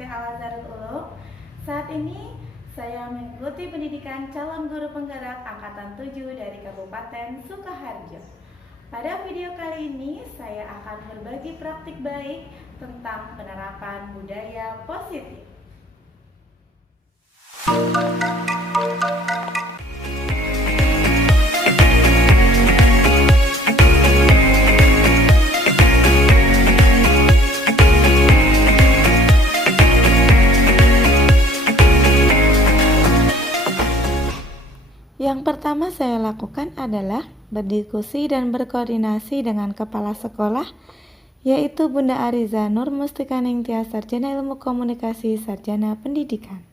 TKIT Al-Azharul Ulum. Saat ini saya mengikuti pendidikan calon guru penggerak angkatan 7 dari Kabupaten Sukoharjo. Pada video kali ini saya akan berbagi praktik baik tentang penerapan budaya positif. Yang pertama saya lakukan adalah berdiskusi dan berkoordinasi dengan kepala sekolah, yaitu Bunda Ariza Nur Mustikaning Tias, Sarjana Ilmu Komunikasi, Sarjana Pendidikan.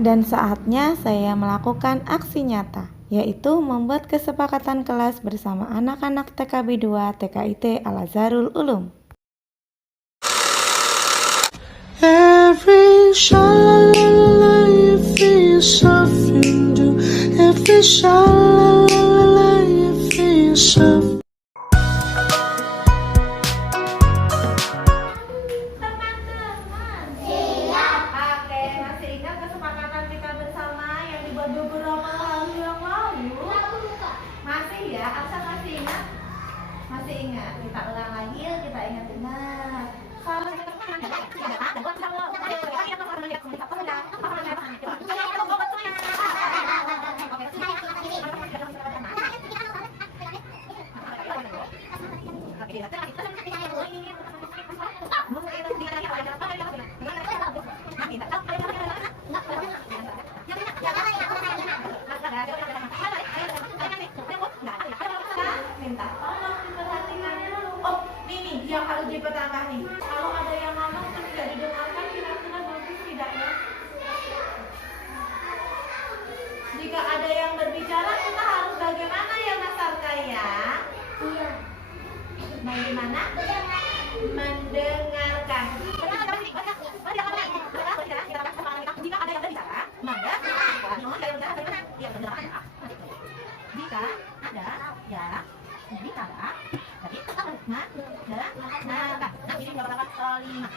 Dan saatnya saya melakukan aksi nyata, yaitu membuat kesepakatan kelas bersama anak-anak TKB 2 TKIT Al-Azharul Ulum. Every sha-la-la-la-la, you feel something new. Every sha-la-la-la-la, you feel something. Teman-teman, siap. Oke, masih ingat kesepakatan kita bersama yang dibuat beberapa hari yang lalu? Masih ya, Aksa masih ingat? Masih ingat. Kita ulang lagi, kita ingat-ingat. Minta tolong diperhatikannya dulu. Oh, ini yang harus diperhatikan nih. Kalau ada yang ngomong terus tidak didengarkan, kira-kira bagus tidak ya? Jika ada yang berbicara, kita harus bagaimana ya Mas Arka ya? Bagaimana? Mendengarkan. Jika ada yang berbicara, maka jika ada ya bicara tadi nah ini berapa lima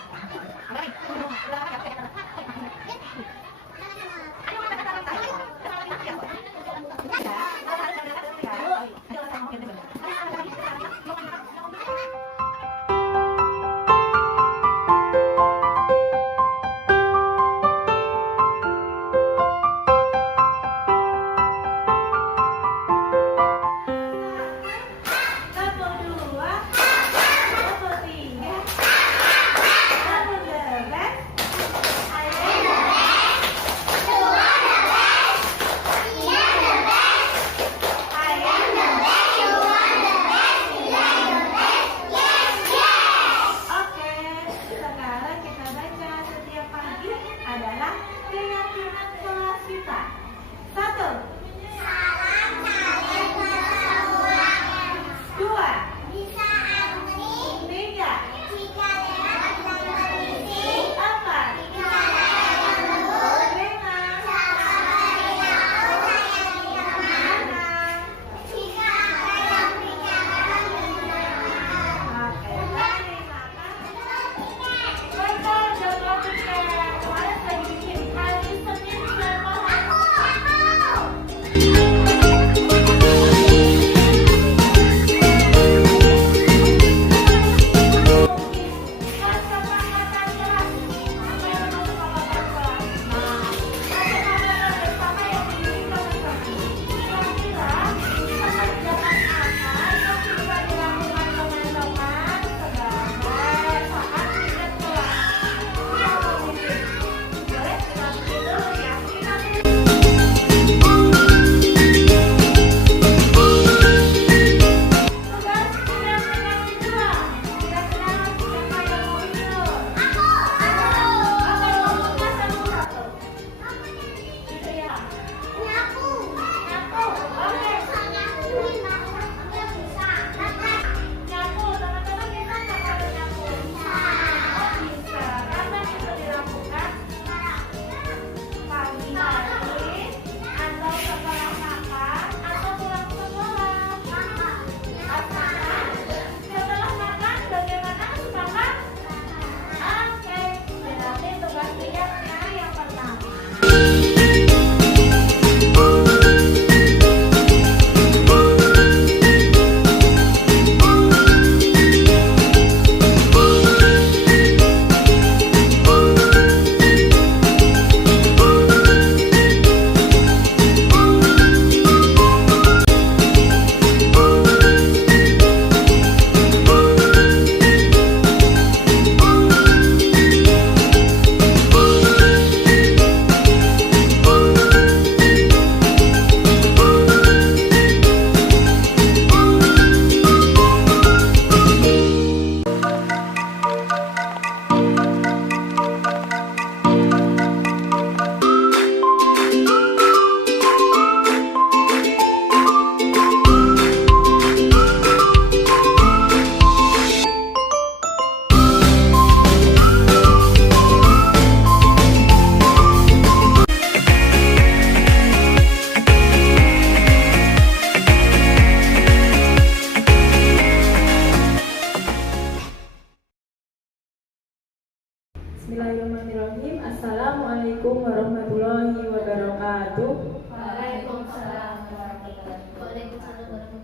Bismillahirrahmanirrahim. Assalamualaikum warahmatullahi wabarakatuh. Waalaikumsalam warahmatullahi wabarakatuh.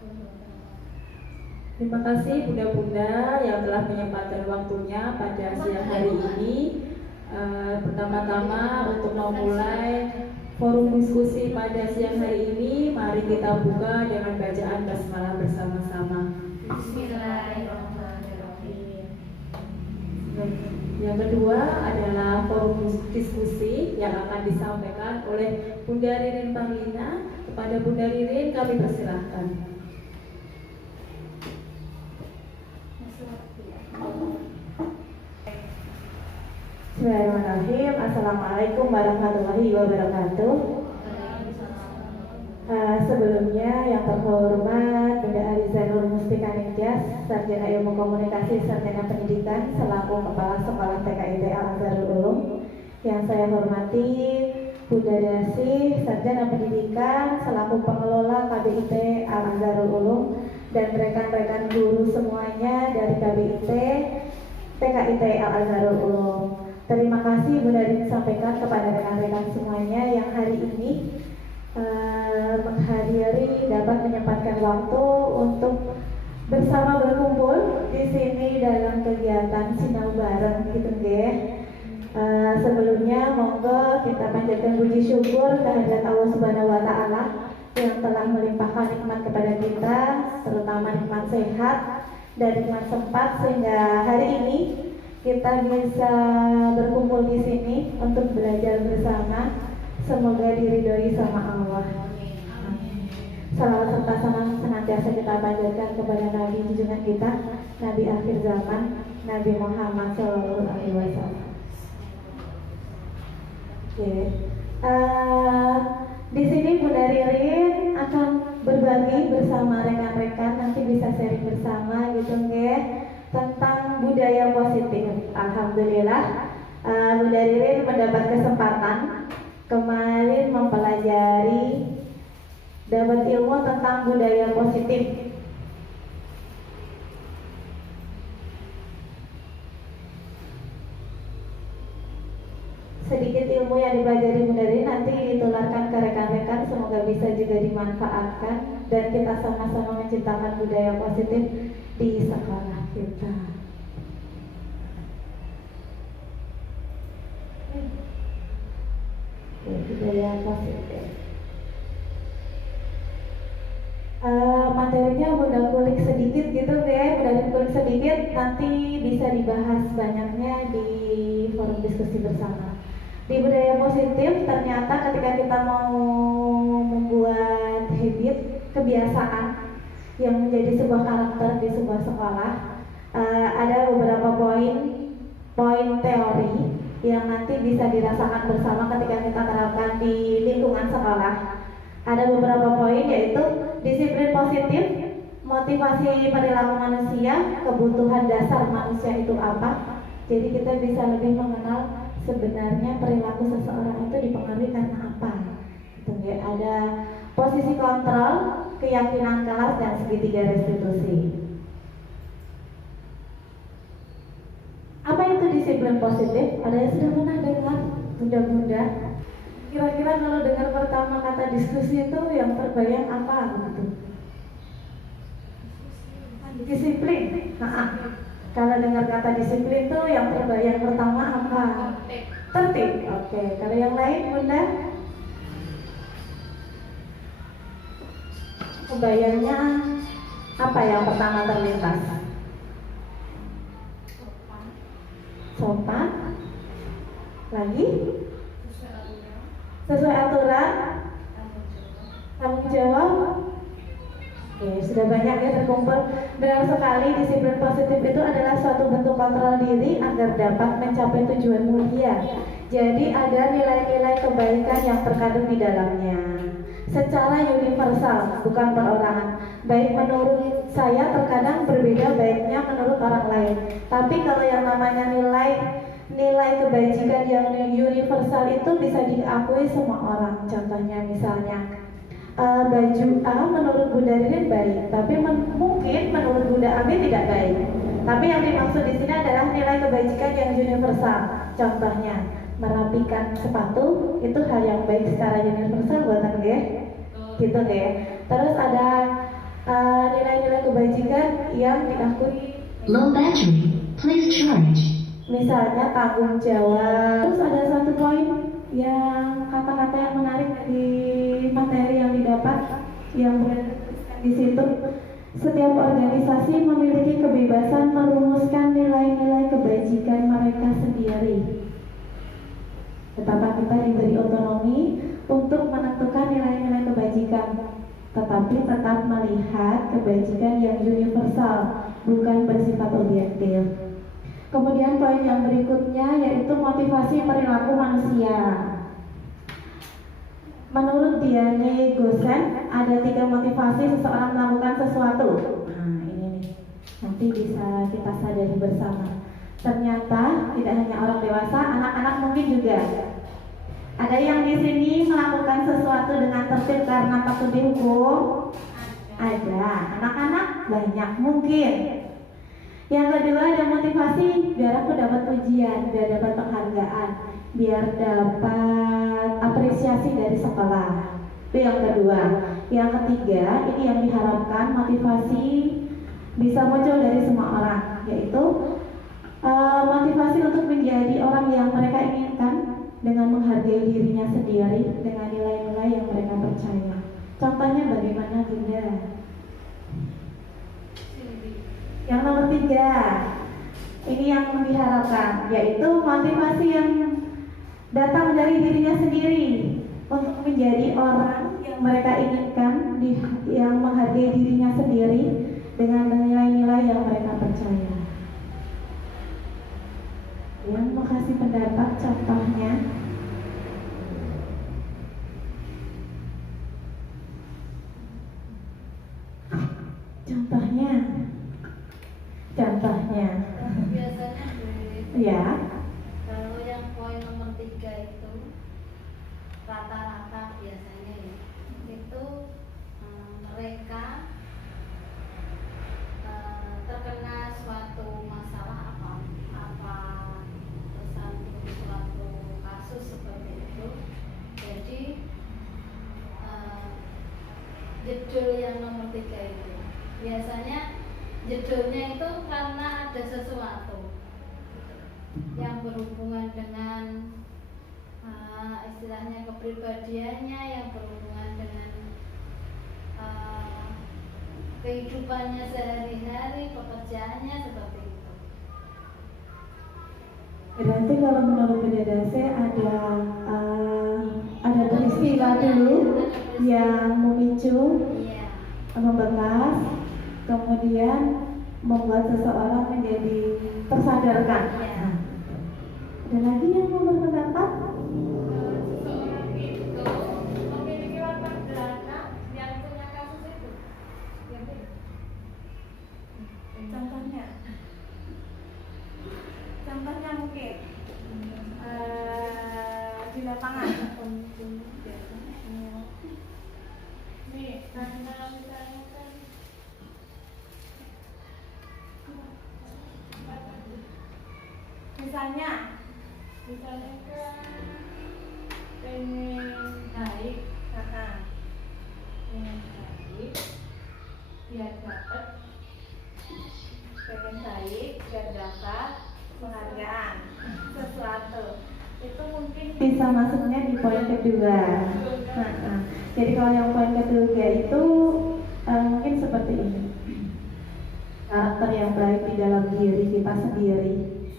Terima kasih bunda-bunda yang telah menyempatkan waktunya pada siang hari ini. Pertama-tama untuk memulai forum diskusi pada siang hari ini, mari kita buka dengan bacaan basmalah bersama-sama. Bismillahirrahmanirrahim. Yang kedua adalah forum diskusi yang akan disampaikan oleh Bunda Ririn Parlina. Kepada Bunda Ririn kami persilahkan. Bismillahirrahmanirrahim. Assalamualaikum warahmatullahi wabarakatuh. Sebelumnya yang terhormat Bunda Ariza Nur Mustika Ningtyas, Sarjana Ilmu Komunikasi Sarjana Pendidikan selaku Kepala Sekolah TKIT Al-Azharul Ulum. Yang saya hormati Bunda Dasi, Sarjana Pendidikan selaku Pengelola KBIT Al-Azharul Ulum, dan rekan-rekan guru semuanya dari KBIT TKIT Al-Azharul Ulum. Terima kasih Bunda disampaikan kepada rekan-rekan semuanya yang hari ini menghadiri, dapat menyempatkan waktu untuk bersama berkumpul di sini dalam kegiatan sinau bareng gitu nggih. Sebelumnya monggo kita panjatkan puji syukur kehadirat Allah Subhanahu wa taala yang telah melimpahkan nikmat kepada kita, terutama nikmat sehat dan nikmat sempat, sehingga hari ini kita bisa berkumpul di sini untuk belajar bersama. Semoga diridhoi sama Allah. Salawat serta salam senantiasa kita panjatkan kepada Nabi junjungan kita, Nabi akhir zaman, Nabi Muhammad SAW. Oke. Di sini Bunda Ririn akan berbagi bersama rekan-rekan, nanti bisa sharing bersama gitu nggih, tentang budaya positif. Alhamdulillah, Bunda Ririn mendapat kesempatan kemarin mempelajari, dapat ilmu tentang budaya positif. Sedikit ilmu yang dipelajari Bunda Ririn nanti ditularkan ke rekan-rekan, semoga bisa juga dimanfaatkan dan kita sama-sama menciptakan budaya positif di sekolah kita. Budaya positif. Materinya Bunda kulik sedikit gitu deh, Bunda kulik sedikit, nanti bisa dibahas banyaknya di forum diskusi bersama. Di budaya positif ternyata ketika kita mau membuat habit, kebiasaan yang menjadi sebuah karakter di sebuah sekolah, ada beberapa poin teori yang nanti bisa dirasakan bersama ketika kita terapkan di lingkungan sekolah. Ada beberapa poin, yaitu disiplin positif, motivasi perilaku manusia, kebutuhan dasar manusia itu apa. Jadi kita bisa lebih mengenal sebenarnya perilaku seseorang itu dipengaruhi karena apa. Gitu ya. Ada posisi kontrol, keyakinan kelas, dan segitiga restitusi. Apa itu disiplin positif? Ada yang sudah pernah dengar, bunda-bunda? Kira-kira kalau dengar pertama kata diskusi itu yang terbayang apa gitu? Disiplin. Kalau dengar kata disiplin itu yang terbayang pertama apa? Tertib. Oke. Kalau yang lain, Bunda? Kebayangnya apa yang pertama terlintas? Sopan. Lagi? Sesuai aturan, tanggung jawab. Oke, sudah banyak ya terkumpul. Benar sekali, disiplin positif itu adalah suatu bentuk kontrol diri agar dapat mencapai tujuan mulia. Jadi ada nilai-nilai kebaikan yang terkandung di dalamnya secara universal, bukan perorangan. Baik menurut saya terkadang berbeda baiknya menurut orang lain. Tapi kalau yang namanya nilai kebajikan yang universal itu bisa diakui semua orang. Contohnya misalnya baju A menurut Bunda Ririn baik, tapi mungkin menurut Bunda Ami tidak baik. Tapi yang dimaksud di sini adalah nilai kebajikan yang universal. Contohnya, merapikan sepatu itu hal yang baik secara universal buatan gue, gitu ya. Terus ada nilai-nilai kebajikan yang diakui, Low battery. Please charge. misalnya tanggung jawab. Terus ada satu poin yang kata-kata yang menarik di materi yang didapat yang berada di situ. Setiap organisasi memiliki kebebasan merumuskan nilai-nilai kebajikan mereka sendiri. Betapa kita diberi otonomi untuk menentukan nilai-nilai kebajikan, tetapi tetap melihat kebajikan yang universal, bukan bersifat objektif. Kemudian poin yang berikutnya yaitu motivasi perilaku manusia. Menurut Diane Gosen, ada 3 motivasi seseorang melakukan sesuatu. Nah, ini nih, nanti bisa kita sadari bersama. Ternyata tidak hanya orang dewasa, anak-anak mungkin juga. Ada yang di sini melakukan sesuatu dengan tertib karena takut dihukum? Ada. Anak-anak banyak mungkin. Yang kedua ada motivasi biar aku dapat pujian, biar dapat penghargaan, biar dapat apresiasi dari sekolah. Itu yang kedua. Yang ketiga, ini yang diharapkan motivasi bisa muncul dari semua orang, yaitu motivasi untuk menjadi orang yang mereka inginkan dengan menghargai dirinya sendiri, dengan nilai-nilai yang mereka percaya. Contohnya bagaimana, Bunda? Yang nomor 3, ini yang diharapkan, yaitu motivasi yang datang dari dirinya sendiri untuk menjadi orang yang mereka inginkan, yang menghargai dirinya sendiri dengan nilai-nilai yang mereka percaya. Yang mau kasih pendapat contohnya. Contohnya, Biasanya ya. kalau yang poin nomor 3 itu rata-rata biasanya ya, itu mereka terkena suatu masalah tersandung suatu kasus seperti itu. Jadi jedul yang nomor 3 itu biasanya jedulnya itu karena ada sesuatu yang berhubungan dengan istilahnya kepribadiannya, yang berhubungan dengan kehidupannya sehari-hari, pekerjaannya seperti itu. Berarti kalau menurut Bunda Dase ada peristiwa dulu yang memicu, Iya. membekas, kemudian membuat seseorang menjadi tersadarkan. Iya. Ada lagi yang mau berpendapat? Seseorang itu memiliki latar belakang yang punya kasus itu. Contohnya mungkin di lapangan. Nih, karena misalnya kan Misalnya, kan pengen baik, biar dapat pengen baik biar dapat penghargaan sesuatu, itu mungkin bisa masuknya di poin kedua. Jadi kalau yang poin kedua itu mungkin seperti ini, karakter yang baik di dalam diri kita sendiri,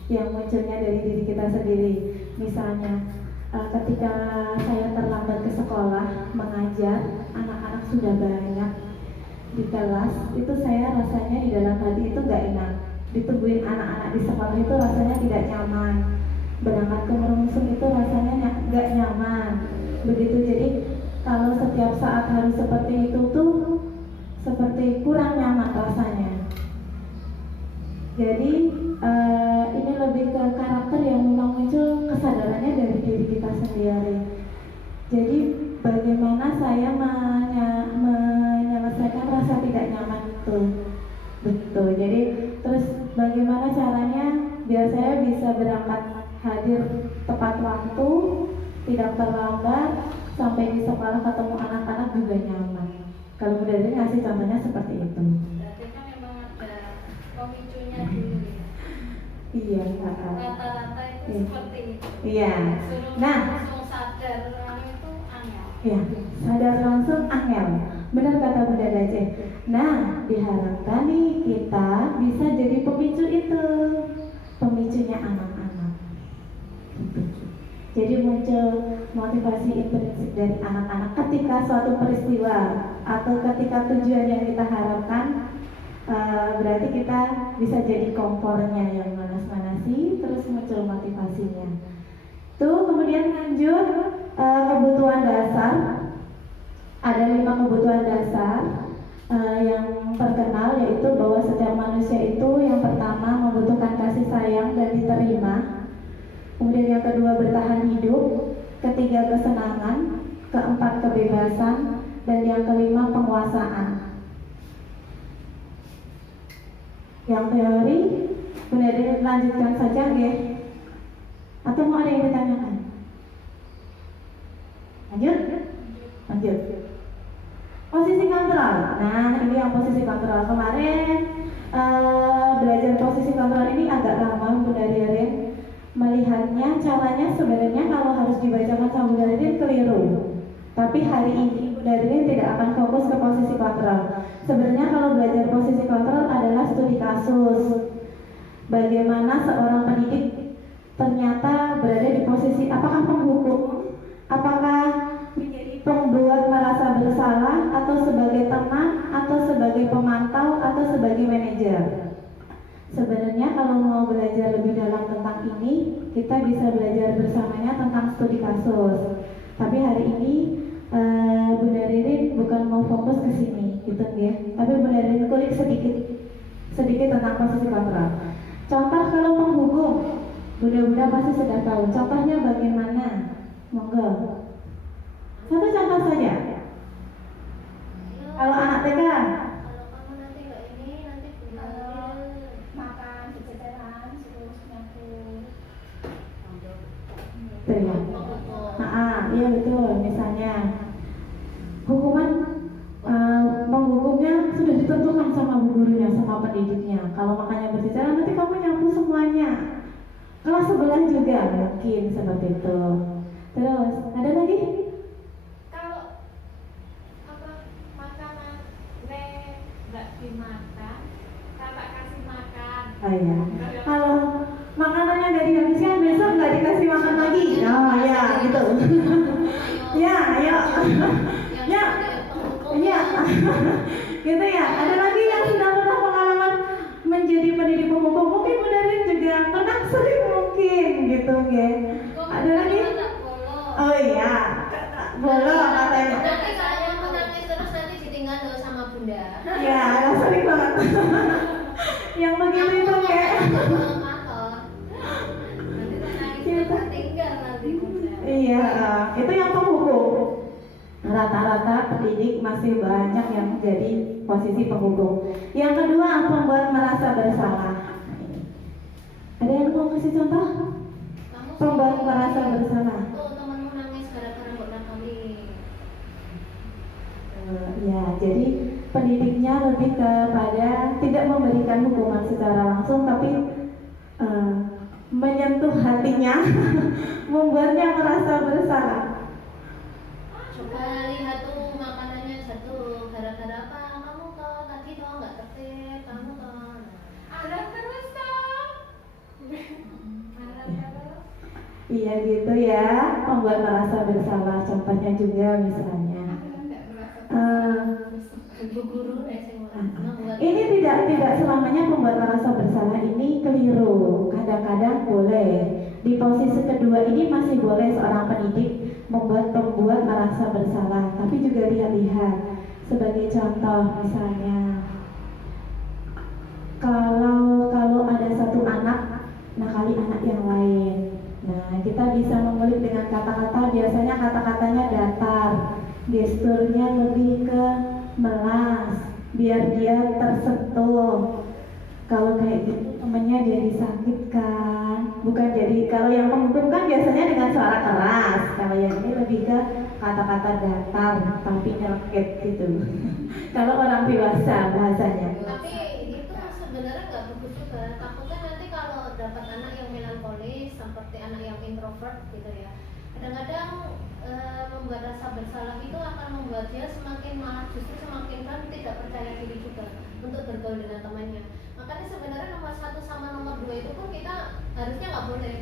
yang munculnya dari diri kita sendiri. Misalnya ketika saya terlambat ke sekolah mengajar, anak-anak sudah banyak di kelas, itu saya rasanya di dalam hati itu gak enak. Ditungguin anak-anak di sekolah itu rasanya tidak nyaman. Berangkat ke Merungsung itu rasanya gak nyaman. Begitu, jadi kalau setiap saat harus seperti itu tuh seperti kurang nyaman rasanya. Jadi ini lebih ke karakter yang memang muncul kesadarannya dari diri kita sendiri. Jadi bagaimana saya menyelesaikan rasa tidak nyaman itu, betul. Jadi terus bagaimana caranya biar saya bisa berangkat hadir tepat waktu, tidak terlambat, sampai di sekolah ketemu anak-anak juga nyaman. Kalau Bunda Ririn ngasih contohnya seperti itu. Berarti kan memang ada pemicunya dulu ya. Iya, Rata-rata itu Iya. seperti itu. Iya. Suruh Nah, langsung sadar orang itu angel. ya, sadar langsung angel. Benar kata Bunda Dace. Nah, diharapkan nih kita bisa jadi pemicu itu, pemicunya anak-anak. Gitu. Jadi muncul motivasi intrinsik dari anak-anak ketika suatu peristiwa atau ketika tujuan yang kita harapkan, berarti kita bisa jadi kompornya yang manas-manasi, terus muncul motivasinya. Tuh, kemudian lanjut kebutuhan dasar. Ada 5 kebutuhan dasar yang terkenal, yaitu bahwa setiap manusia itu yang pertama membutuhkan kasih sayang dan diterima. Kemudian yang kedua bertahan hidup, ketiga kesenangan, keempat kebebasan, dan yang kelima penguasaan. Yang teori, benar-benar lanjutkan saja ya? Atau mau ada yang ditanyakan? Lanjut? Lanjut. Posisi kontrol. Nah, ini yang posisi kontrol. Kemarin belajar posisi kontrol ini agak lama Bunda Ririn. Melihatnya caranya sebenarnya kalau harus dibacakan sama Bunda Ririn keliru. Tapi hari ini Bunda Ririn tidak akan fokus ke posisi kontrol. Sebenarnya kalau belajar posisi kontrol adalah studi kasus. Bagaimana seorang pendidik ternyata berada di posisi apakah penghukum, apakah menjadi pembuat merasa bersalah, atau sebagai teman, atau sebagai pemantau, atau sebagai manajer. Sebenarnya kalau mau belajar lebih dalam tentang ini, kita bisa belajar bersamanya tentang studi kasus. Tapi hari ini Bunda Ririn bukan mau fokus ke sini, gitu ya. Tapi Bunda Ririn kulik sedikit tentang posisi kontrol. Contoh kalau penghukum, Bunda-bunda pasti sudah tahu. Contohnya bagaimana? Monggo. Satu contoh saja. Kalau anak TK, Kalau kamu nanti nggak ini, nanti makan ceceran terus nyapu. Iya betul. Misalnya hukuman menghukumnya sudah ditentukan sama bu gurunya, sama pendidiknya. Kalau makannya berceceran, nanti kamu nyapu semuanya. Kelas sebelah juga mungkin seperti itu. Terus ada lagi? kalau apa makanan nggak dimakan, kakak kasih makan. Oh iya. Kalau makanannya nggak dihabiskan, besok nggak dikasih makan lagi. Oh iya gitu. Ya, ayo. Ya, iya. Gitu ya. Ada lagi yang sudah pernah pengalaman menjadi pendidik penghukum? Mungkin Bunda Rin juga pernah sering mungkin gitu ya. Ada lagi? Oh iya. Boleh katanya. Nanti kalau menangis terus nanti ditinggal loh sama bunda. Ya, ada sering banget. Yang begitu itu kayak. Nanti menangis terus tinggal nanti bunda. Iya, itu yang penghukum. Rata-rata pendidik masih banyak yang menjadi posisi penghukum. Yang kedua, membuat merasa bersalah. Ada yang mau kasih contoh? Membuat merasa bersalah. Tuh temenmu nangis gara-gara nggak nakalin. Ya, jadi pendidiknya lebih kepada tidak memberikan hukuman secara langsung, tapi menyentuh hatinya, membuatnya merasa bersalah. Coba lihat tuh makanannya jatuh gara-gara apa? Kamu toh tadi toh nggak tertib, kamu toh. Ada terus toh. Ada terus. Iya gitu ya, membuat merasa bersalah. Contohnya juga misalnya. Bu guru Ini tidak selamanya membuat merasa bersalah, ini keliru. Kadang-kadang boleh. Di posisi kedua ini masih boleh seorang pendidik membuat merasa bersalah, tapi juga lihat-lihat. Sebagai contoh misalnya, kalau ada satu anak nakali anak yang lain, nah kita bisa mengulik dengan kata-kata. Biasanya kata-katanya datar, gesturnya lebih ke melas, biar dia tersentuh. Kalau kayak gitu jadi sakit kan, bukan jadi, kalau yang penghukum kan biasanya dengan suara keras, kalau yang ini lebih ke kata-kata datar tapi nyeleket gitu. Kalau orang dewasa bahasanya. Tapi itu sebenarnya nggak bagus juga. Takutnya nanti kalau dapat anak yang melankolis seperti anak yang introvert gitu ya, kadang-kadang membuat rasa bersalah itu akan membuat dia semakin malah justru semakin kan tidak percaya diri juga untuk bergaul dengan temannya. Makanya sebenarnya nomor 1 sama nomor 2 itu pun kita harusnya nggak boleh.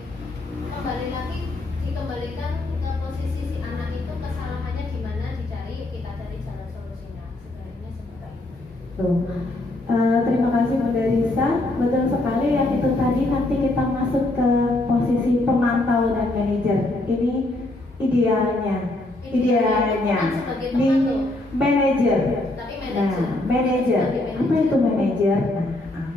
Kembali lagi dikembalikan ke posisi si anak itu, kesalahannya di mana, dicari, kita cari jalan solusinya. Sebenarnya seperti itu. Tuh. Terima kasih Bunda Risa, betul sekali yang itu tadi. Nanti kita masuk ke posisi pemantau dan manajer. Ini idealnya di manajer. Tapi Nah, manajer. Apa itu manajer? Nah,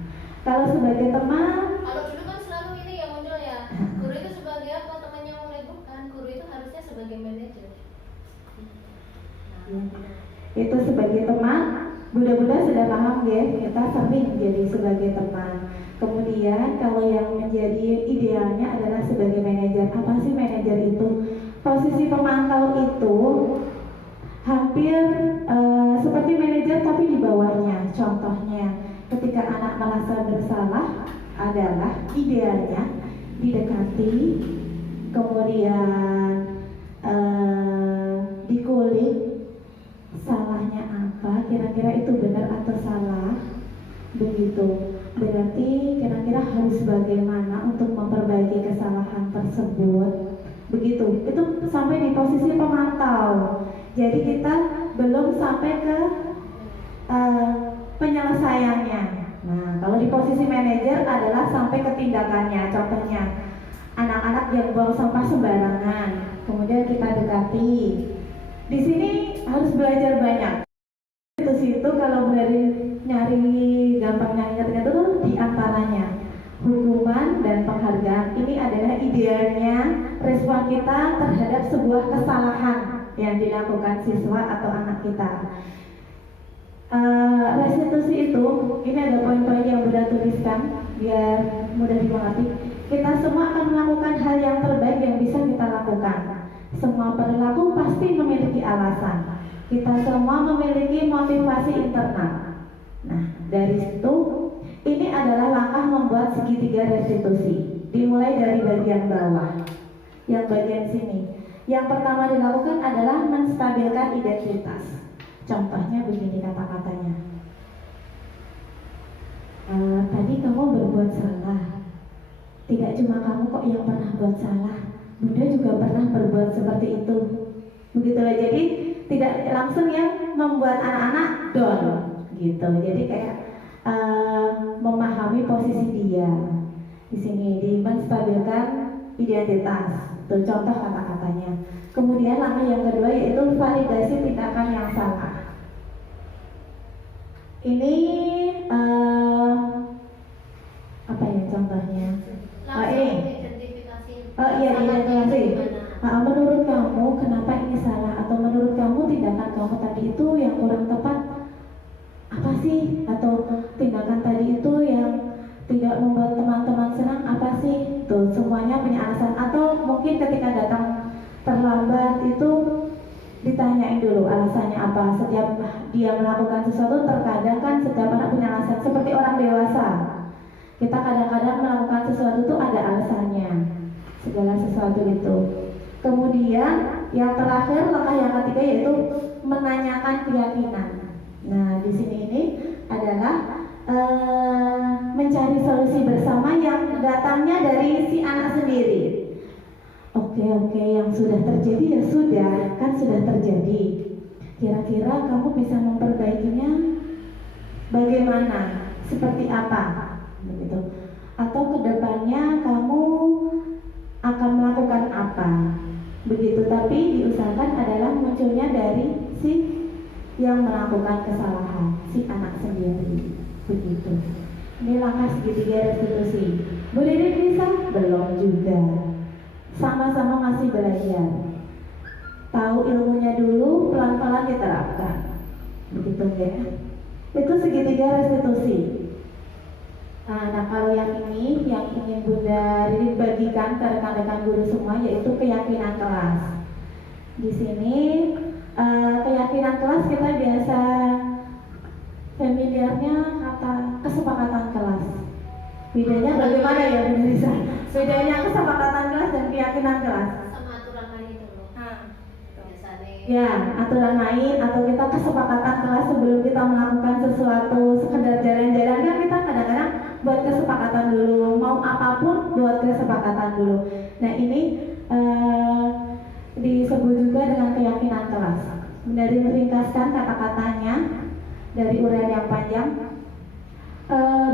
kalau sebagai teman, kalau dulu kan selalu ini yang muncul ya, guru itu sebagai apa, temannya mulai bukan, guru itu harusnya sebagai manajer. itu sebagai teman. Bunda-bunda sudah paham ya, kita sering jadi sebagai teman. Kemudian kalau yang menjadi idealnya adalah sebagai manajer. Apa sih manajer itu? Posisi pemantau itu hampir seperti manajer tapi di bawahnya. Contohnya, ketika anak merasa bersalah adalah idealnya didekati, kemudian dikulik salahnya apa, kira-kira itu benar atau salah, begitu. Berarti kira-kira harus bagaimana untuk memperbaiki kesalahan tersebut, begitu. Itu sampai di posisi pemantau. Jadi kita belum sampai ke penyelesaiannya. Nah, kalau di posisi manajer adalah sampai ke tindakannya. Contohnya, anak-anak yang buang sampah sembarangan, kemudian kita dekati. Di sini harus belajar banyak. Itu situ kalau dari nyari gampang nyari itu di antaranya hukuman dan penghargaan. Ini adalah idealnya respon kita terhadap sebuah kesalahan yang dilakukan siswa atau anak kita. Restitusi itu, ini ada poin-poin yang Bunda tuliskan biar mudah dimengerti. Kita semua akan melakukan hal yang terbaik yang bisa kita lakukan. Semua perilaku pasti memiliki alasan. Kita semua memiliki motivasi internal. Nah, dari situ ini adalah langkah membuat segitiga restitusi. Dimulai dari bagian bawah, yang bagian sini. Yang pertama dilakukan adalah menstabilkan identitas. Contohnya begini kata-katanya. Tadi kamu berbuat salah. Tidak cuma kamu kok yang pernah buat salah. Bunda juga pernah berbuat seperti itu. Begitulah, jadi tidak langsung yang membuat anak-anak down gitu. Jadi kayak memahami posisi dia. Di sini di menstabilkan identitas. Itu contoh kata-katanya. Kemudian langkah yang kedua yaitu validasi tindakan yang salah. Ini apa ya contohnya? Identifikasi. Menurut kamu kenapa ini salah, atau menurut kamu tindakan kamu tadi itu yang kurang tepat apa sih, atau tindakan tadi itu yang tidak membuat teman-teman senang apa sih? Tuh semuanya punya alasan. Atau mungkin ketika datang terlambat itu ditanyain dulu alasannya apa. Setiap dia melakukan sesuatu, terkadang kan setiap anak punya alasan. Seperti orang dewasa, kita kadang-kadang melakukan sesuatu itu ada alasannya, segala sesuatu itu. Kemudian yang terakhir, langkah yang ketiga yaitu menanyakan keyakinan. Nah, di sini ini adalah mencari solusi bersama yang datangnya dari si anak sendiri. Oke, yang sudah terjadi ya sudah, kan sudah terjadi. Kira-kira kamu bisa memperbaikinya bagaimana? Seperti apa? Begitu. Atau kedepannya kamu akan melakukan apa? Begitu. Tapi diusahakan adalah munculnya dari si yang melakukan kesalahan, si anak sendiri. Begitu. Ini langkah segitiga restitusi. Boleh bisa? Belum juga. Sama-sama masih belajar. Tahu ilmunya dulu, pelan-pelan diterapkan. Begitu ya. Itu segitiga restitusi. Nah, kalau yang ini yang ingin Bunda Ririn bagikan ke rekan-rekan guru semua yaitu keyakinan kelas. Di sini keyakinan kelas kita biasa familiarnya kata kesepakatan kelas. Bedanya bagaimana ya Bunda Risa? Bedanya kesepakatan kelas dan keyakinan kelas. Sama aturan main itu loh. Biasanya. Ya, aturan main atau kita kesepakatan kelas sebelum kita melakukan sesuatu, sekedar jalan-jalan kan kita kadang-kadang buat kesepakatan dulu, mau apapun buat kesepakatan dulu. Nah ini disebut juga dengan keyakinan kelas. Dari meringkaskan kata-katanya dari uraian yang panjang,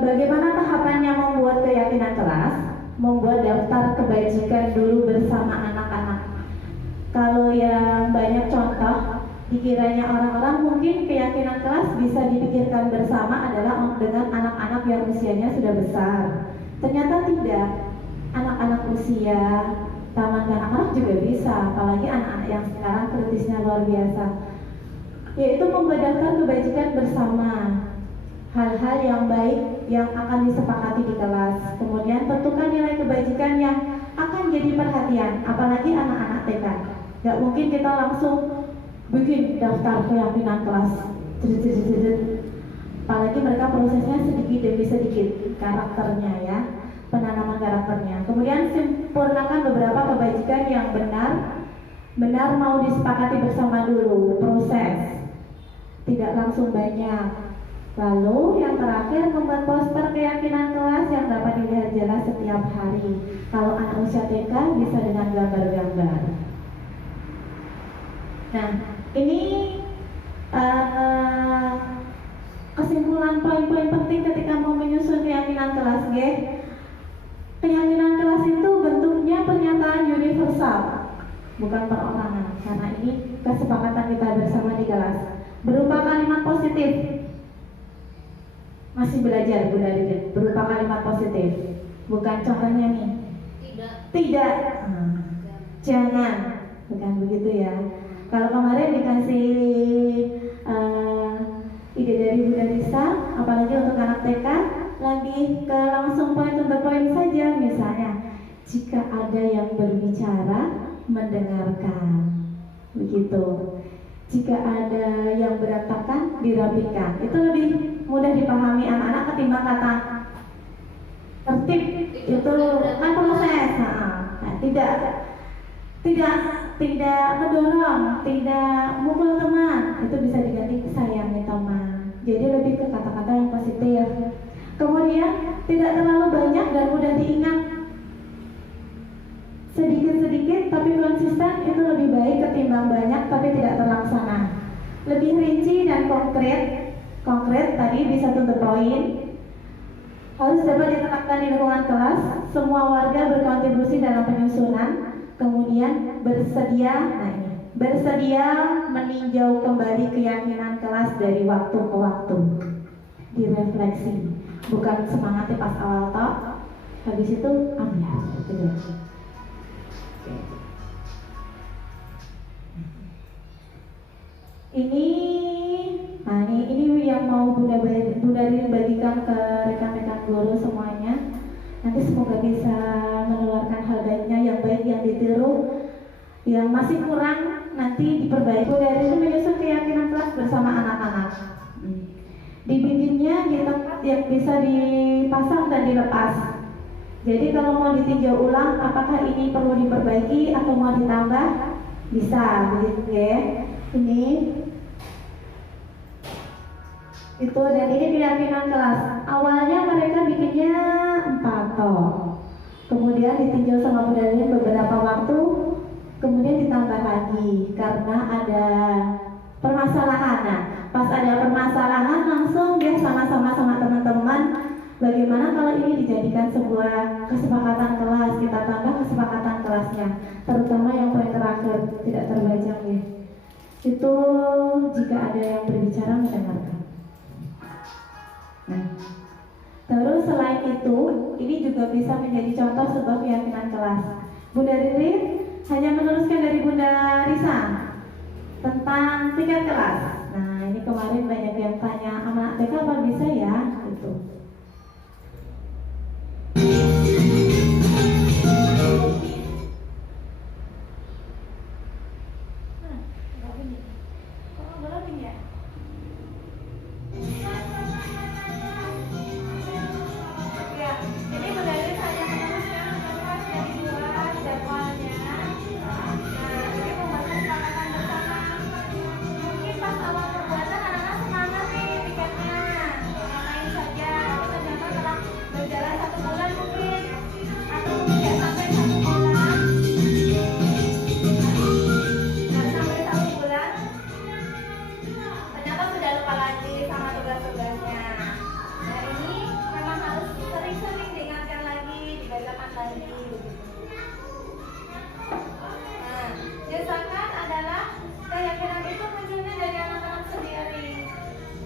bagaimana tahapannya membuat keyakinan kelas? Membuat daftar kebajikan dulu bersama anak-anak. Kalau yang banyak contoh, dikiranya orang-orang mungkin keyakinan kelas bisa dipikirkan bersama adalah dengan anak-anak yang usianya sudah besar. Ternyata tidak. Anak-anak usia taman kanak-kanak juga bisa, apalagi anak-anak yang sekarang kritisnya luar biasa. Yaitu membuat daftar kebajikan bersama. Hal-hal yang baik yang akan disepakati di kelas. Kemudian tentukan nilai kebajikan yang akan jadi perhatian, apalagi anak-anak TK. Gak mungkin kita langsung bikin daftar keyakinan kelas. Apalagi mereka prosesnya sedikit demi sedikit karakternya ya, penanaman karakternya. Kemudian sempurnakan beberapa kebajikan yang benar mau disepakati bersama dulu, proses. Tidak langsung banyak. Lalu yang terakhir membuat poster keyakinan kelas yang dapat dilihat jelas setiap hari. Kalau anak usia TK bisa dengan gambar-gambar. Nah, ini kesimpulan poin-poin penting ketika mau menyusun keyakinan kelas G. Keyakinan kelas itu bentuknya pernyataan universal, bukan perorangan, karena ini kesepakatan kita bersama di kelas. Berupa kalimat positif. Masih belajar Bunda Ririn, berupa kalimat positif. Bukan contohnya nih. Tidak. Jangan. Bukan begitu ya. Kalau kemarin dikasih ide dari Bunda Risa, apalagi untuk anak TK, lebih ke langsung poin to the point saja. Misalnya, jika ada yang berbicara, mendengarkan. Begitu. Jika ada yang berantakan, dirapikan. Itu lebih mudah dipahami anak-anak ketimbang kata tertib. Itu kan proses. Nah, tidak mendorong, tidak mukul teman. Itu bisa diganti sayangi teman. Jadi lebih ke kata-kata yang positif. Kemudian tidak terlalu banyak dan mudah diingat. Sedikit-sedikit tapi konsisten itu lebih baik ketimbang banyak tapi tidak terlaksana. Lebih rinci dan konkret tadi bisa to the point. Harus dapat diterapkan di lingkungan kelas. Semua warga berkontribusi dalam penyusunan. Kemudian bersedia meninjau kembali keyakinan kelas dari waktu ke waktu. Direfleksi, bukan semangatnya pas awal toh, habis itu ambil gitu. Ini yang mau Bunda Ririn bagikan ke rekan-rekan guru semuanya. Nanti semoga bisa menularkan hal baiknya, yang baik yang ditiru, yang masih kurang nanti diperbaiki. Bunda Ririn menyusun keyakinan kelas bersama anak-anak. Dibikinnya di tempat yang bisa dipasang dan dilepas. Jadi kalau mau ditinjau ulang, apakah ini perlu diperbaiki atau mau ditambah, bisa, begitu ya. Ini itu, dan ini keyakinan kelas. Awalnya mereka bikinnya 4 toh, kemudian ditinjau sama Bunda Ririn beberapa waktu, kemudian ditambah lagi karena ada permasalahan. Nah, pas ada permasalahan langsung dia sama-sama sama teman-teman. Bagaimana kalau ini dijadikan sebuah kesepakatan kelas, kita tambah kesepakatan kelasnya, terutama yang poin terakhir tidak terbajang ya. Itu jika ada yang berbicara mendengarkan. Nah, terus selain itu, ini juga bisa menjadi contoh sebuah keyakinan kelas. Bunda Ririn hanya meneruskan dari Bunda Risa tentang tingkat kelas. Nah, ini kemarin banyak yang tanya, anak TK apa bisa ya? Gitu. lagi begitu. Nah, biasakan adalah keyakinan itu munculnya dari anak-anak sendiri.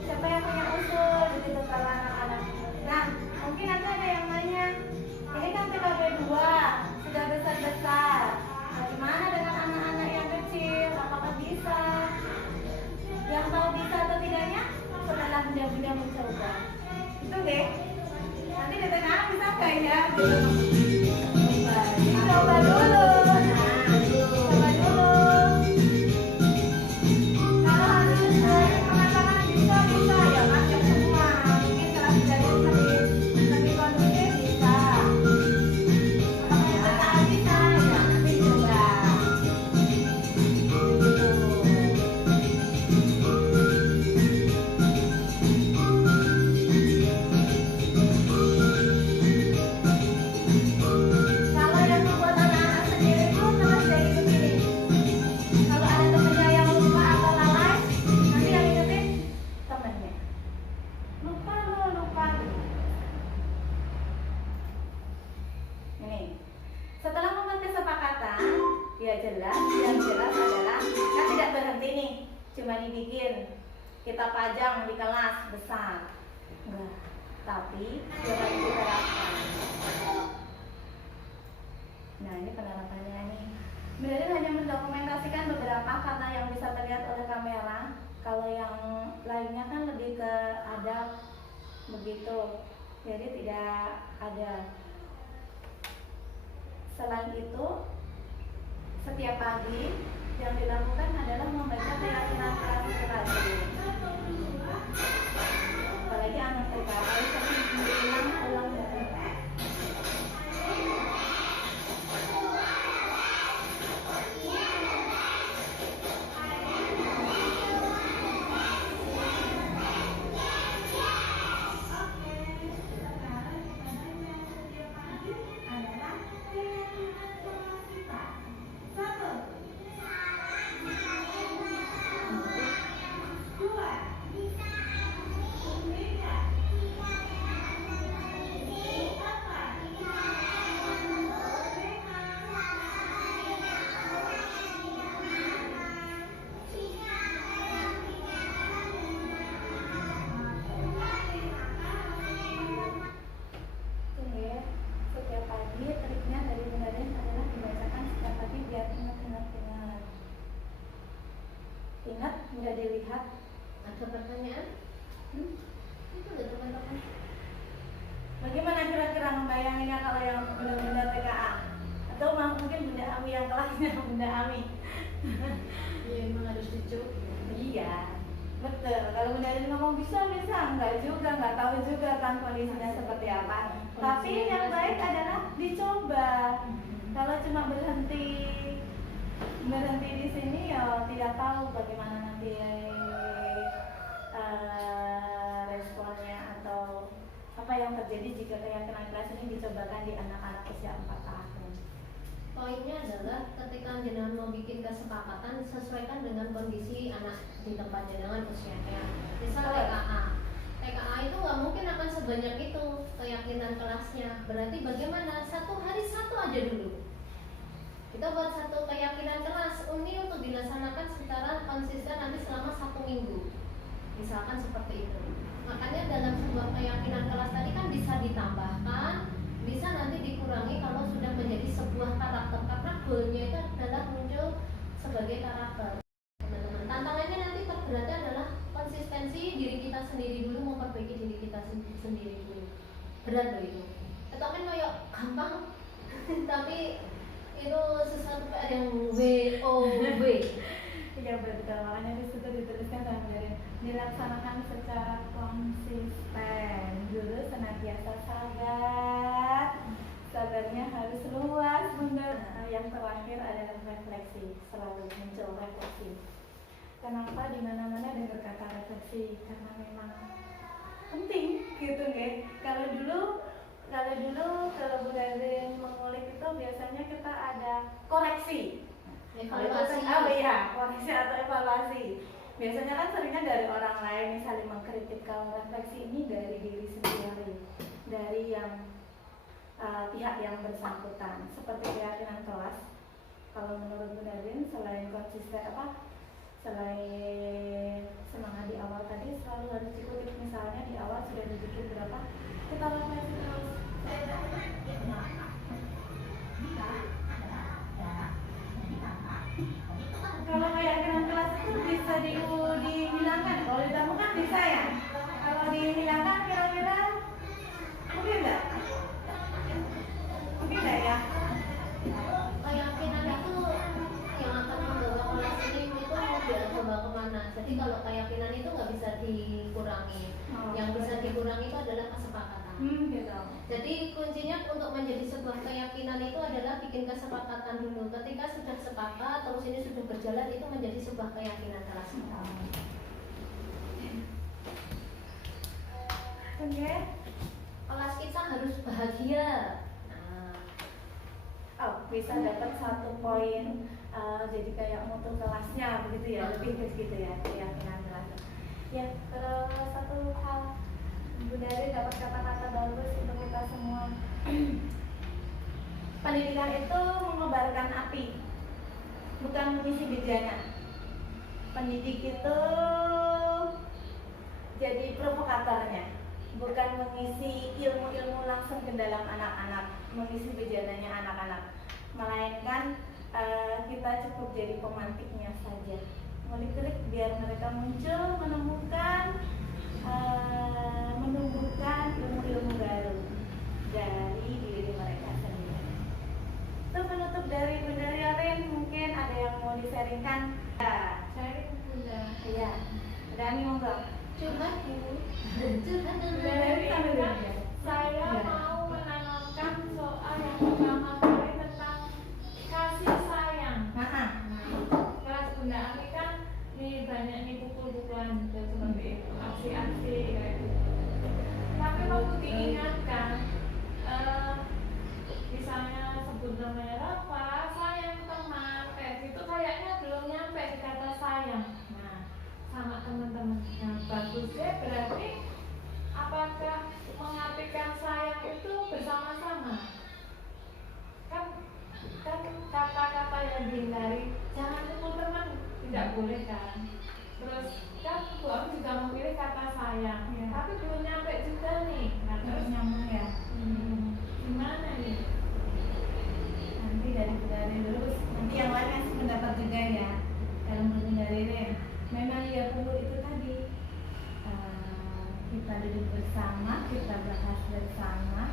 Siapa yang punya usul begitu kalau anak-anak. Nah, mungkin nanti ada yang nanya, ini kan PKB 2 sudah besar-besar. Bagaimana dengan anak-anak yang kecil? Apakah bisa? Yang tahu bisa atau tidaknya setelah bunda-bunda mencoba. Itu deh. Nanti ditanya bisa nggak ya? Coba dulu. Coba dulu. Kalau hasil dari mengatakan bisa ya ngajak semua. Mungkin kalau kejadian lebih kondusif bisa. Kalau tak bisa ya nanti coba. Kalau yang membuat anak-anak sendiri itu terus jadi begini. Kalau ada temennya yang lupa atau lalai, nanti yang ingetin temennya. Lupa lo, lupa. Ini. Setelah membuat kesepakatan, yang jelas adalah kan tidak berhenti nih, cuma dibikin kita pajang di kelas besar. Enggak, tapi jangan diterapkan. Nah, ini penerapannya nih. Berarti hanya mendokumentasikan beberapa kata yang bisa terlihat oleh kamera. Kalau yang lainnya kan lebih ke adab begitu. Jadi tidak ada. Selain itu, setiap pagi yang dilakukan adalah membaca keyakinan kelas itu lagi. Apalagi anak TK harus sering ulang dari. Setiap pagi triknya dari Bunda Rin adalah dibacakan setiap pagi biar ingat. Ingat, mudah dilihat. Ada pertanyaan? Itu udah teman-teman. Bagaimana kira-kira membayanginnya kalau yang Bunda TKA? Atau mungkin Bunda Ami yang kelasnya Bunda Ami? Ya emang harus dicoba. Iya, betul. Kalau Bunda Rin ngomong bisa, enggak juga, enggak tahu juga kan kondisinya seperti apa. Tapi yang baik adalah dicoba. Kalau cuma berhenti di sini ya tidak tahu bagaimana nanti responnya atau apa yang terjadi jika keyakinan kelas ini dicobakan di anak-anak usia 4 tahun. Poinnya adalah ketika jenengan mau bikin kesepakatan, sesuaikan dengan kondisi anak di tempat jenengan usianya. Misal TKA itu nggak mungkin akan sebanyak itu keyakinan kelasnya. Berarti bagaimana? Satu hari satu aja dulu. Kita buat satu keyakinan kelas ini untuk dilaksanakan secara konsisten nanti selama 1 minggu. Misalkan seperti itu. Makanya dalam sebuah keyakinan kelas tadi kan bisa ditambahkan, bisa nanti dikurangi kalau sudah menjadi sebuah karakter, karena goalnya itu adalah muncul sebagai karakter. Teman-teman, tantangannya nanti terberatnya adalah konsistensi diri kita sendiri dulu, memperbaiki diri kita sendiri dulu. Berat loh itu. Itu kan kayak gampang, tapi itu sesuatu PR yang WOW. Iya betul, makanya disitu dituliskan dari dilaksanakan secara konsisten. Dulu senantiasa sabarnya harus luas Bunda. Yang terakhir adalah refleksi, selalu muncul refleksi. Kenapa di mana-mana dengar kata refleksi? Karena memang penting gitu ya. Kalau dulu kalau Bunda Rin mengulik itu biasanya kita ada koreksi. Evaluasi. Oh iya, koreksi atau evaluasi. Biasanya kan seringnya dari orang lain saling mengkritik. Kalau refleksi ini dari diri sendiri, dari yang pihak yang bersangkutan. Seperti keyakinan kelas, kalau menurut Bu Darwin, selain konsisten selain semangat di awal tadi selalu harus dikutip. Misalnya di awal sudah dibikin berapa, kita refleksi terus. Kalau keyakinan kelas itu bisa dihilangkan, kalau ditemukan bisa ya. Kalau dihilangkan kira-kira mungkin enggak? Mungkin enggak ya? Keyakinan itu yang akan membawa kelas ini itu mau dibawa kemana. Jadi kalau keyakinan itu nggak bisa dikurangi. Yang bisa dikurangi itu adalah kesepakatan. Gitu. Jadi kuncinya untuk menjadi sebuah keyakinan itu adalah bikin kesepakatan dulu. Ketika sudah sepakat, terus ini sudah berjalan, itu menjadi sebuah keyakinan kelas kita. Oke. Kelas kita harus bahagia. Oh, bisa dapat 1 poin, jadi kayak mutu kelasnya begitu ya, lebih ke gitu ya, keyakinan kelas. Ya, terus satu hal, Bu Dari dapat kata-kata bagus untuk kita semua. Pendidikan itu mengobarkan api, bukan mengisi bejana. Pendidik itu jadi provokatornya, bukan mengisi ilmu-ilmu langsung ke dalam anak-anak, mengisi bejananya anak-anak, melainkan kita cukup jadi pemantiknya saja, ngulik-ngulik biar mereka muncul, menemukan, menumbuhkan ilmu-ilmu baru dari diri mereka sendiri. Itu penutup dari Bunda Riarin, mungkin ada yang mau di-sharingkan? Sharing Bunda. Iya, ada Ami monggo. Curhat dulu. Bunda Dewi, saya mau menanyakan soal yang pertama kali tentang kasih sayang. Kelas Bunda Ami kan nih banyak nih pukul-pukulan gitu, seperti itu, aksi-aksi kayak gitu. Tapi waktu diingatkan, misalnya sebut namanya Rafa, sayang teman, kayak gitu kayaknya belum nyampe di kata sayang. Nah, sama teman-teman. Nah, bagusnya berarti apakah mengartikan sayang itu bersama-sama? Kan kata-kata yang dihindari, jangan pukul teman, tidak boleh kan. Terus kan Bu Ami juga memilih kata sayang, Ya. tapi belum nyampe juga nih. Nah, terus Nyambung ya. gimana nih? Nanti dari Bunda Ririn dulu, terus nanti yang lain ngasih pendapat juga ya. Dalam Bunda Ririn, memang ya perlu itu tadi, kita duduk bersama, kita bahas bersama.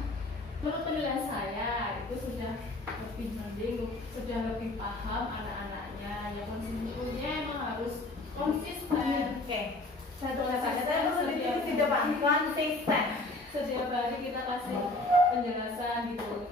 Menurut penilaian saya itu sudah lebih mending, sudah lebih paham anak-anaknya. Yang konsistensinya emang harus konsisten. Oke, satu kata dulu di depan, konsisten. Setiap hari kita kasih penjelasan gitu.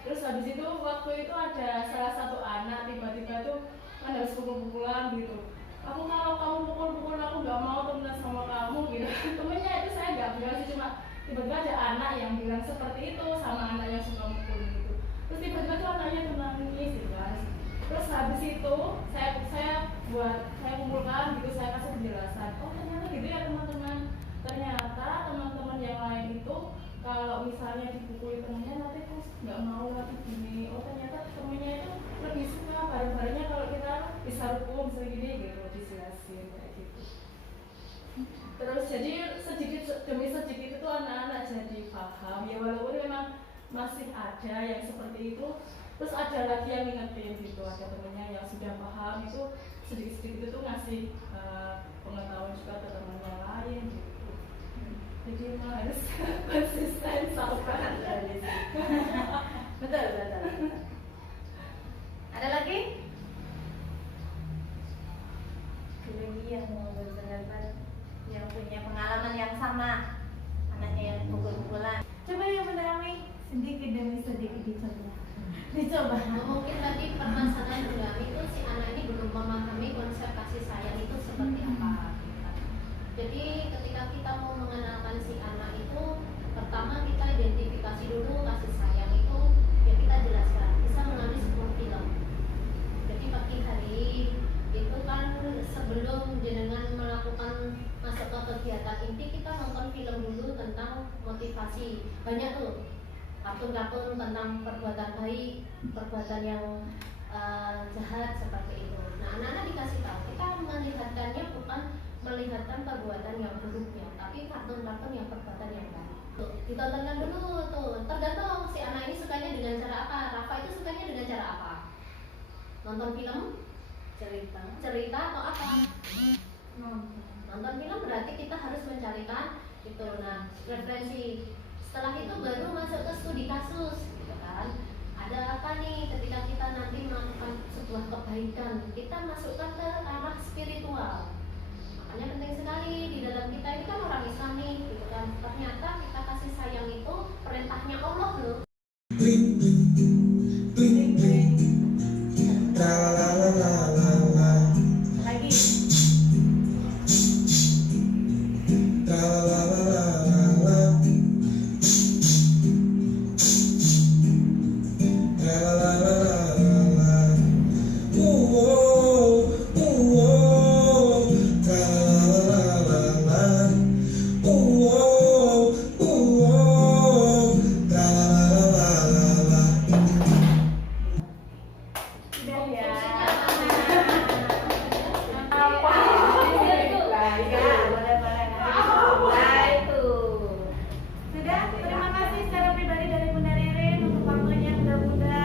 Terus habis itu waktu itu ada salah satu anak tiba-tiba tuh kan harus pukul-pukulan gitu. Aku kalau kamu pukul-pukul aku nggak mau temenan sama kamu gitu. Temennya itu saya nggak bilang sih, cuma tiba-tiba ada anak yang bilang seperti itu sama anak yang suka mukul gitu. Terus tiba-tiba tuh anaknya tuh nangis gitu guys. Terus habis itu saya kumpulkan gitu, saya kasih penjelasan. Oh ternyata gitu ya teman-teman. Ternyata teman-teman yang lain itu kalau misalnya dipukuli temennya nanti terus nggak mau lagi gini. Oh ternyata temennya itu lebih suka bareng-barengnya kalau kita bisa rukun segini gitu, dijelasin kayak gitu. Terus jadi sedikit demi sedikit itu anak-anak jadi paham ya, walaupun memang masih ada yang seperti itu. Terus ada lagi yang ngingetin gitu, ada temennya yang sudah paham itu sedikit-sedikit itu ngasih pengetahuan juga ke teman yang lain gitu. Jadi memang harus konsisten sabar. Betul. Ada lagi? Lagi yang mau berpendapat, yang punya pengalaman yang sama, anaknya yang pukul-pukulan. Coba ya Bunda Ami, sedikit demi sedikit dicoba. Mungkin tadi permasalahan juga itu si anak ini belum memahami konsep kasih sayang itu seperti apa. Jadi ketika kita mau mengenalkan si anak itu, pertama kita identifikasi dulu kasih sayang itu, ya kita jelaskan. Bisa mengambil sebuah film. Jadi pagi hari itu kan sebelum jenengan melakukan masuk ke kegiatan inti, kita nonton film dulu tentang motivasi. Banyak tuh. kartun-kartun tentang perbuatan baik, perbuatan yang jahat seperti itu. Nah, anak-anak dikasih tahu kita melihatkannya bukan melihatkan perbuatan yang buruknya, tapi kartun-kartun yang perbuatan yang baik. Tuh, ditontonkan dulu tuh. Tergantung si anak ini sukanya dengan cara apa. Rafa itu sukanya dengan cara apa? Nonton film, cerita atau apa? Nonton film berarti kita harus mencarikan itu. Nah, referensi. Setelah itu baru masuk ke studi kasus, gitu kan? Ada apa nih ketika kita nanti melakukan sebuah kebaikan? Kita masukkan ke arah spiritual. Makanya penting sekali di dalam kita ini kan orang Islam nih, gitu kan? Ternyata kita kasih sayang itu perintahnya Allah loh. Lagi. Sudah ya. Sudah, terima kasih secara pribadi dari Bunda Ririn untuk waktunya yang Bunda.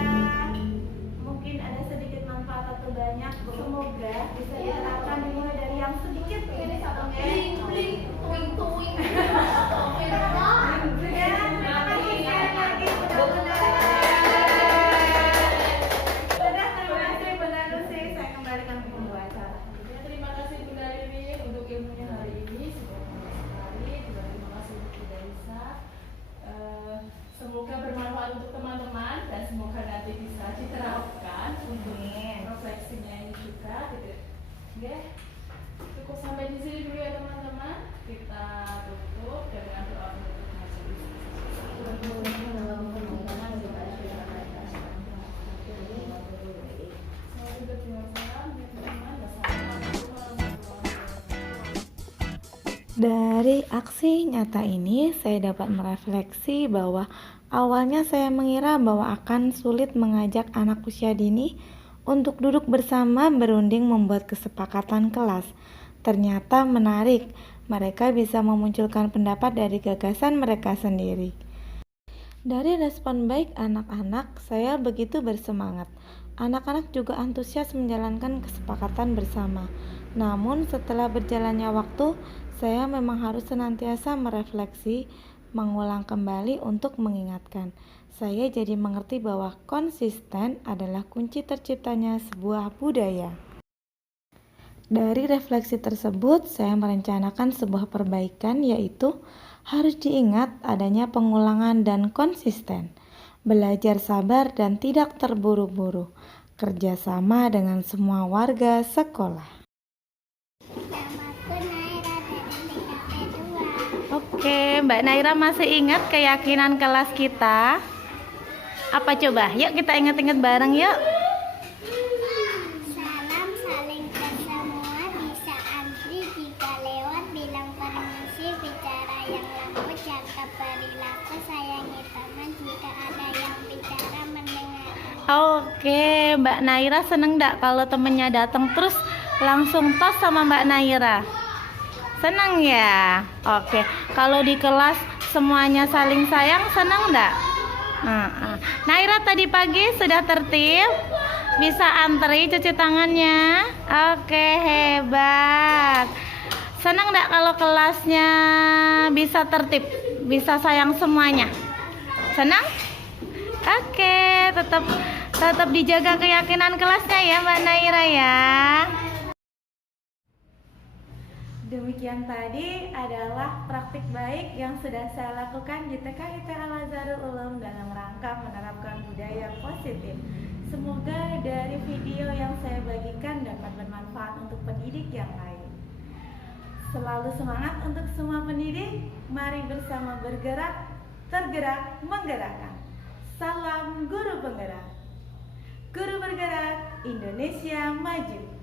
Mungkin ada sedikit manfaat atau banyak, semoga bisa diterapkan dimulai dari yang sedikit ini satu Tuing. Sudah, terima kasih sekali lagi Bunda. Sudah, terima kasih Bunda Lucy. Saya kembalikan ke pembawa acara. Ya, terima kasih Bunda Ririn untuk ilmunya hari ini, sudah menarik sekali. Juga terima kasih untuk Bunda Lisa. Semoga bermanfaat untuk teman-teman dan semoga nanti bisa diterapkan untuk refleksinya ini juga. Gitu. Oke, cukup sampai di sini dulu ya teman-teman. Kita tutup dengan doa penutup majelis. Dari aksi nyata ini, saya dapat merefleksi bahwa awalnya saya mengira bahwa akan sulit mengajak anak usia dini untuk duduk bersama berunding membuat kesepakatan kelas. Ternyata menarik, mereka bisa memunculkan pendapat dari gagasan mereka sendiri. Dari respon baik anak-anak, saya begitu bersemangat. Anak-anak juga antusias menjalankan kesepakatan bersama. Namun setelah berjalannya waktu, saya memang harus senantiasa merefleksi, mengulang kembali untuk mengingatkan. Saya jadi mengerti bahwa konsisten adalah kunci terciptanya sebuah budaya. Dari refleksi tersebut, saya merencanakan sebuah perbaikan, yaitu harus diingat adanya pengulangan dan konsisten, belajar sabar dan tidak terburu-buru, kerjasama dengan semua warga sekolah. Oke, Mbak Naira masih ingat keyakinan kelas kita? Apa coba? Yuk kita ingat-ingat bareng yuk. Salam saling ke semua, bisa antri jika lewat, bilang permisi, bicara yang lembut, jaga perilaku, sayangi teman, jika ada yang bicara mendengarkan. Oke, Mbak Naira seneng gak kalau temennya datang terus langsung tos sama Mbak Naira? Seneng ya? Oke, kalau di kelas semuanya saling sayang, seneng gak? Naira tadi pagi sudah tertib, bisa antri cuci tangannya. Oke, hebat. Senang enggak kalau kelasnya bisa tertib, bisa sayang semuanya? Senang? Oke, tetap dijaga keyakinan kelasnya ya Mbak Naira ya. Demikian tadi adalah praktik baik yang sudah saya lakukan di TKIT Al-Azharul Ulum dalam rangka menerapkan budaya positif. Semoga dari video yang saya bagikan dapat bermanfaat untuk pendidik yang lain. Selalu semangat untuk semua pendidik. Mari bersama bergerak, tergerak, menggerakkan. Salam guru penggerak. Guru bergerak, Indonesia maju.